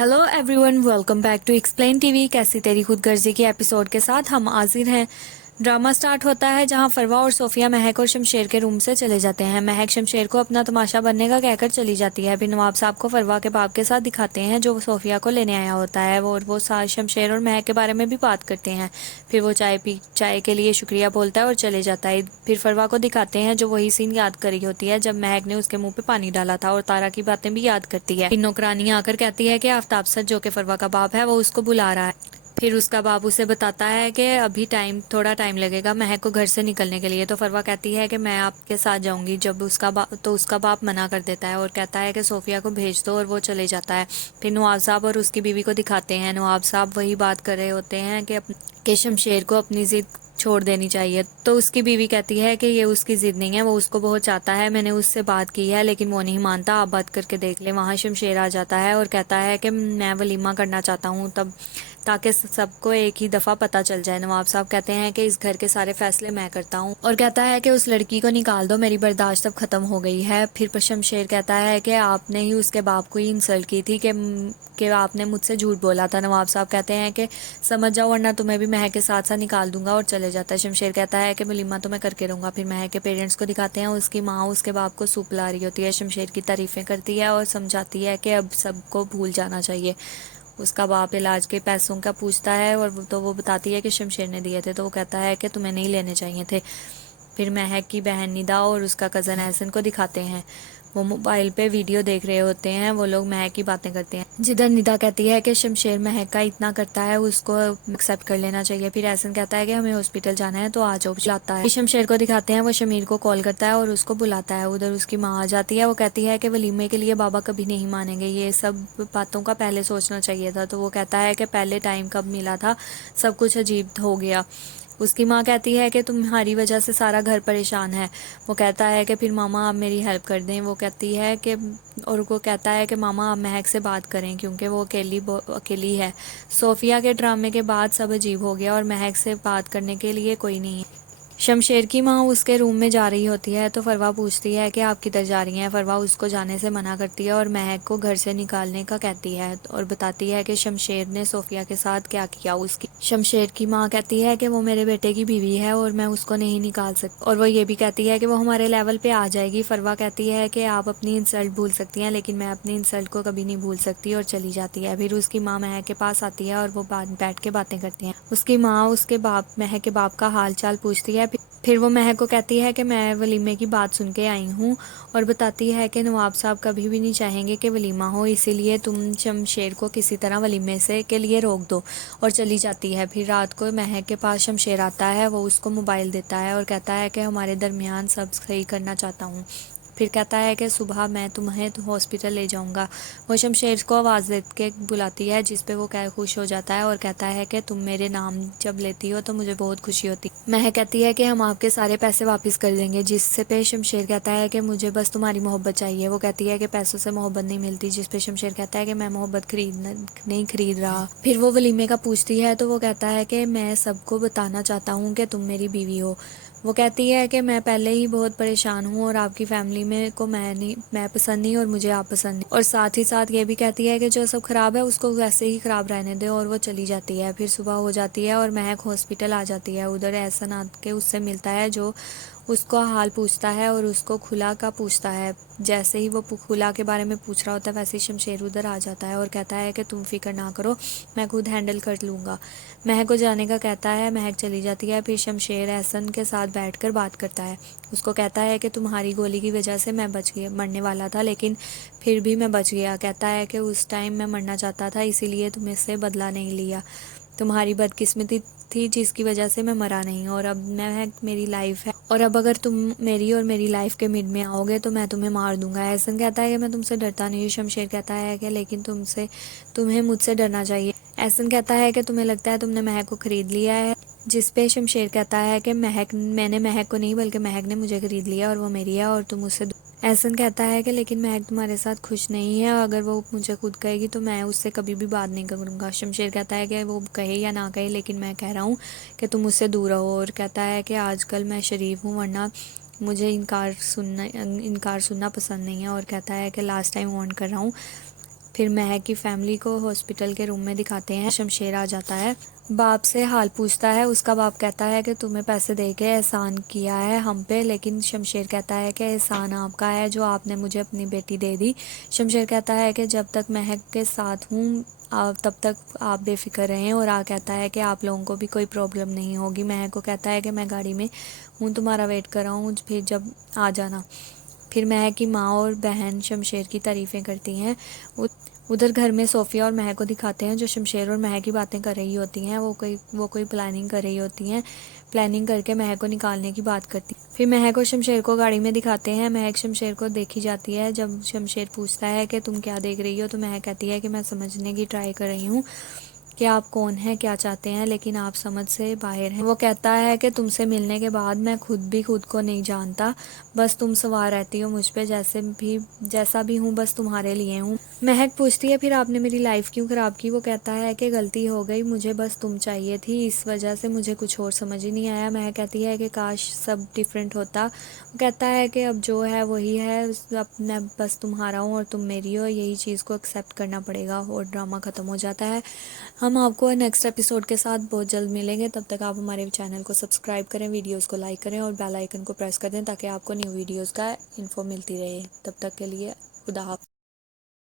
Hello everyone, welcome back to explain TV. कैसी तेरी खुद गर्जी की एपिसोड के साथ हम हाजिर हैं। ड्रामा स्टार्ट होता है जहां फरवा और सोफिया महक और शमशेर के रूम से चले जाते हैं। महक शमशेर को अपना तमाशा बनने का कहकर चली जाती है। फिर नवाब साहब को फरवा के बाप के साथ दिखाते हैं जो सोफिया को लेने आया होता है। वो साथ शमशेर और महक के बारे में भी बात करते हैं। फिर वो चाय के लिए शुक्रिया बोलता है और चले जाता है। फिर फरवा को दिखाते हैं जो वही सीन याद करी होती है जब महक ने उसके मुंह पे पानी डाला था, और तारा की बातें भी याद करती है। नौकरानी आकर कहती है कि आफ्ताब सर, जो कि फरवा का बाप है, वो उसको बुला रहा है। फिर उसका बाप उसे बताता है कि अभी थोड़ा टाइम लगेगा महक को घर से निकलने के लिए। तो फरवा कहती है कि मैं आपके साथ जाऊंगी। जब उसका बाप मना कर देता है और कहता है कि सोफिया को भेज दो, और वो चले जाता है। फिर नवाब साहब और उसकी बीवी को दिखाते हैं। नवाब साहब वही बात कर रहे होते हैं कि शमशेर को अपनी जिद छोड़ देनी चाहिए। तो उसकी बीवी कहती है कि ये उसकी जिद नहीं है, वो उसको बहुत चाहता है। मैंने उससे बात की है लेकिन वो नहीं मानता, आप बात करके देख ले। वहाँ शमशेर आ जाता है और कहता है कि मैं वलीमा करना चाहता हूँ, तब ताकि सबको एक ही दफ़ा पता चल जाए। नवाब साहब कहते हैं कि इस घर के सारे फैसले मैं करता हूँ, और कहता है कि उस लड़की को निकाल दो, मेरी बर्दाश्त अब ख़त्म हो गई है। फिर शमशेर कहता है कि आपने ही उसके बाप को ही इंसल्ट की थी कि आपने मुझसे झूठ बोला था। नवाब साहब कहते हैं कि समझ जाओ वरना तुम्हें भी महक के साथ साथ निकाल दूंगा, और चले जाता है। शमशेर कहता है कि वलीमा तो मैं करके रहूँगा। फिर महक के पेरेंट्स को दिखाते हैं। उसकी माँ उसके बाप को सूप ला रही होती है। शमशेर की तारीफ़ें करती है और समझाती है कि अब सबको भूल जाना चाहिए। उसका बाप इलाज के पैसों का पूछता है, और तो वो बताती है कि शमशेर ने दिए थे। तो वो कहता है कि तुम्हें नहीं लेने चाहिए थे। फिर महक की बहन निदा और उसका कज़न एहसन को दिखाते हैं। वो मोबाइल पे वीडियो देख रहे होते हैं। वो लोग महक की बातें करते हैं, जिधर निदा कहती है कि शमशेर महक का इतना करता है, उसको एक्सेप्ट कर लेना चाहिए। फिर एहसन कहता है कि हमें हॉस्पिटल जाना है, तो आ जाओ। जाता है। शमशेर को दिखाते हैं। वो शमीर को कॉल करता है और उसको बुलाता है। उधर उसकी माँ आ जाती है। वो कहती है कि वलीमे के लिए बाबा कभी नहीं मानेंगे, ये सब बातों का पहले सोचना चाहिए था। तो वो कहता है कि पहले टाइम कब मिला था, सब कुछ अजीब हो गया। उसकी माँ कहती है कि तुम्हारी वजह से सारा घर परेशान है। वो कहता है कि फिर मामा आप मेरी हेल्प कर दें। वो कहती है कि और वो कहता है कि मामा आप महक से बात करें क्योंकि वो अकेली है। सोफिया के ड्रामे के बाद सब अजीब हो गया और महक से बात करने के लिए कोई नहीं है। शमशेर की माँ उसके रूम में जा रही होती है तो फरवा पूछती है कि आप किधर जा रही हैं। फरवा उसको जाने से मना करती है और महक को घर से निकालने का कहती है, और बताती है कि शमशेर ने सोफिया के साथ क्या किया। उसकी शमशेर की माँ कहती है कि वो मेरे बेटे की बीवी है और मैं उसको नहीं निकाल सकती, और वो ये भी कहती है कि वो हमारे लेवल पे आ जाएगी। फरवा कहती है कि आप अपनी इंसल्ट भूल सकती हैं लेकिन मैं अपनी इंसल्ट को कभी नहीं भूल सकती, और चली जाती है। फिर उसकी माँ महक के पास आती है और वो बैठ के बातें करती हैं। उसकी माँ उसके महक के बाप का हाल चाल पूछती है। फिर वो महक को कहती है कि मैं वलीमे की बात सुन के आई हूँ, और बताती है कि नवाब साहब कभी भी नहीं चाहेंगे कि वलीमा हो, इसीलिए तुम शमशेर को किसी तरह वलीमे से के लिए रोक दो, और चली जाती है। फिर रात को महक के पास शमशेर आता है। वो उसको मोबाइल देता है और कहता है कि हमारे दरमियान सब सही करना चाहता हूँ। फिर कहता है कि सुबह मैं तुम्हें हॉस्पिटल ले जाऊंगा। वो शमशेर को आवाज़ दे के बुलाती है, जिस पे वो खुश हो जाता है और कहता है कि तुम मेरे नाम जब लेती हो तो मुझे बहुत खुशी होती। महक कहती है कि हम आपके सारे पैसे वापस कर देंगे, जिससे पे शमशेर कहता है कि मुझे बस तुम्हारी मोहब्बत चाहिए। वो कहती है कि पैसों से मोहब्बत नहीं मिलती, जिस पे शमशेर कहता है कि मैं मोहब्बत नहीं खरीद रहा। फिर वो वलीमे का पूछती है तो वो कहता है कि मैं सबको बताना चाहता हूँ कि तुम मेरी बीवी हो। वो कहती है कि मैं पहले ही बहुत परेशान हूँ और आपकी फैमिली में को मैं पसंद नहीं और मुझे आप पसंद नहीं, और साथ ही साथ ये भी कहती है कि जो सब खराब है उसको वैसे ही खराब रहने दे, और वो चली जाती है। फिर सुबह हो जाती है और महक हॉस्पिटल आ जाती है। उधर एहसन आके उससे मिलता है जो उसको हाल पूछता है और उसको खुला का पूछता है। जैसे ही वो खुला के बारे में पूछ रहा होता है वैसे ही शमशेर उधर आ जाता है और कहता है कि तुम फिक्र ना करो, मैं खुद हैंडल कर लूँगा। महक को जाने का कहता है। महक चली जाती है। फिर शमशेर एहसन के साथ बैठकर बात करता है। उसको कहता है कि तुम्हारी गोली की वजह से मैं बच गया, मरने वाला था लेकिन फिर भी मैं बच गया। कहता है कि उस टाइम मैं मरना चाहता था, इसीलिए तुम इससे बदला नहीं लिया। तुम्हारी बदकिस्मती थी जिसकी वजह से मैं मरा नहीं, और अब मैं मेरी लाइफ है, और अब अगर तुम मेरी लाइफ के मिड में आओगे तो मैं तुम्हें मार दूंगा। एहसन कहता है कि मैं तुमसे डरता नहीं हूँ। शमशेर कहता है कि लेकिन तुम्हें मुझसे डरना चाहिए। एहसन कहता है कि तुम्हें लगता है तुमने महक को खरीद लिया है, जिस पे शमशेर कहता है कि मैंने महक को नहीं बल्कि महक ने मुझे खरीद लिया और वो मेरी है और तुम उससे। एहसन कहता है कि लेकिन महक तुम्हारे साथ खुश नहीं है, अगर वो मुझे खुद कहेगी तो मैं उससे कभी भी बात नहीं करूँगा। शमशेर कहता है कि वो कहे या ना कहे लेकिन मैं कह रहा हूँ कि तुम उससे दूर रहो, और कहता है कि आजकल मैं शरीफ हूँ वरना मुझे इनकार सुनना पसंद नहीं है, और कहता है कि लास्ट टाइम वार्न कर रहा हूँ। پھر مہک کی فیملی کو ہاسپٹل کے روم میں دکھاتے ہیں. شمشیر آ جاتا ہے، باپ سے حال پوچھتا ہے. اس کا باپ کہتا ہے کہ تمہیں پیسے دے کے احسان کیا ہے ہم پہ، لیکن شمشیر کہتا ہے کہ احسان آپ کا ہے جو آپ نے مجھے اپنی بیٹی دے دی. شمشیر کہتا ہے کہ جب تک مہک کے ساتھ ہوں تب تک آپ بے فکر رہیں، اور کہتا ہے کہ آپ لوگوں کو بھی کوئی پرابلم نہیں ہوگی. مہک کو کہتا ہے کہ میں گاڑی میں ہوں، تمہارا ویٹ کر رہا ہوں، پھر جب آ جانا. پھر مہک کی ماں اور بہن شمشیر کی تعریفیں کرتی ہیں. ادھر گھر میں صوفیہ اور مہک کو دکھاتے ہیں جو شمشیر اور مہک کی باتیں کر رہی ہوتی ہیں. وہ کوئی پلاننگ کر رہی ہوتی ہیں، پلاننگ کر کے مہک کو نکالنے کی بات کرتی. پھر مہک اور شمشیر کو گاڑی میں دکھاتے ہیں. مہک شمشیر کو دیکھی جاتی ہے. جب شمشیر پوچھتا ہے کہ تم کیا دیکھ رہی ہو تو مہک کہتی ہے کہ میں سمجھنے کی ٹرائی کر رہی ہوں کہ آپ کون ہیں، کیا چاہتے ہیں، لیکن آپ سمجھ سے باہر ہیں. وہ کہتا ہے کہ تم سے ملنے کے بعد میں خود بھی خود کو نہیں جانتا، بس تم سوار رہتی ہو مجھ پہ، جیسا بھی ہوں بس تمہارے لیے ہوں. مہک پوچھتی ہے پھر آپ نے میری لائف کیوں خراب کی؟ وہ کہتا ہے کہ غلطی ہو گئی، مجھے بس تم چاہیے تھی، اس وجہ سے مجھے کچھ اور سمجھ ہی نہیں آیا. مہک کہتی ہے کہ کاش سب ڈیفرنٹ ہوتا. وہ کہتا ہے کہ اب جو ہے وہی ہے، اب میں بس تمہارا ہوں اور تم میری ہو، یہی چیز کو ایکسیپٹ کرنا پڑے گا. اور ڈرامہ ختم ہو جاتا ہے. ہم آپ کو نیکسٹ ایپیسوڈ کے ساتھ بہت جلد ملیں گے. تب تک آپ ہمارے چینل کو سبسکرائب کریں، ویڈیوز کو لائک کریں اور بیل آئیکن کو پریس کر دیں تاکہ آپ کو نیو ویڈیوز کا انفو ملتی رہے. تب تک کے لیے خدا حافظ.